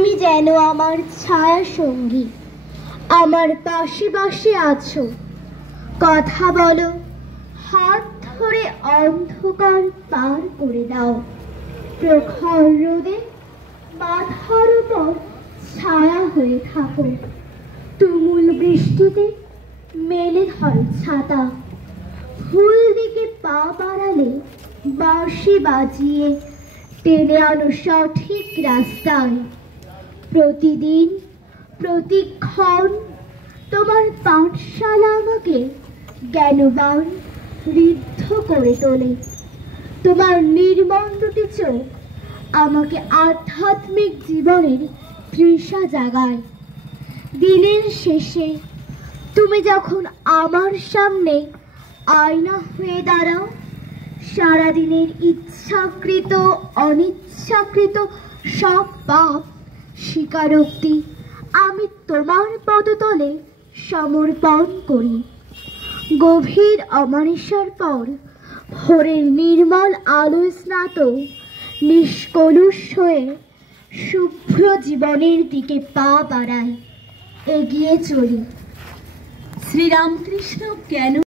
তুমি যেন আমার ছায়া সঙ্গী, আমার পাশে পাশে আছো। কথা বলো, হাত ধরে অন্ধকার পার করে দাও। প্রখর রোদে মাথার উপর ছায়া হয়ে থাকো। তুমুল বৃষ্টিতে মেলে ধরো ছাতা। ভুল দিকে পা বাড়ালে বাঁশি বাজিয়ে টেনে আনো সঠিক রাস্তায়। প্রতিদিন প্রতিক্ষণ তোমার পাঠশালা আমাকে জ্ঞানবান ঋদ্ধ করে তোলে। তোমার নির্মল দুটি চোখ আমাকে আধ্যাত্মিক জীবনের তৃষা জাগায়। দিনের শেষে তুমি যখন আমার সামনে আয়না হয়ে দাঁড়াও, সারাদিনের ইচ্ছাকৃত অনিচ্ছাকৃত সব পাপ স্বীকারোক্তি আমি তোমার পদতলে সমর্পণ করি। গভীর অমানিসার পর ভোরের নির্মল আলোয় স্নাত নিষ্কলুষ হয়ে শুভ্র জীবনের দিকে পা বাড়াই, এগিয়ে চলি। শ্রীরামকৃষ্ণ কেন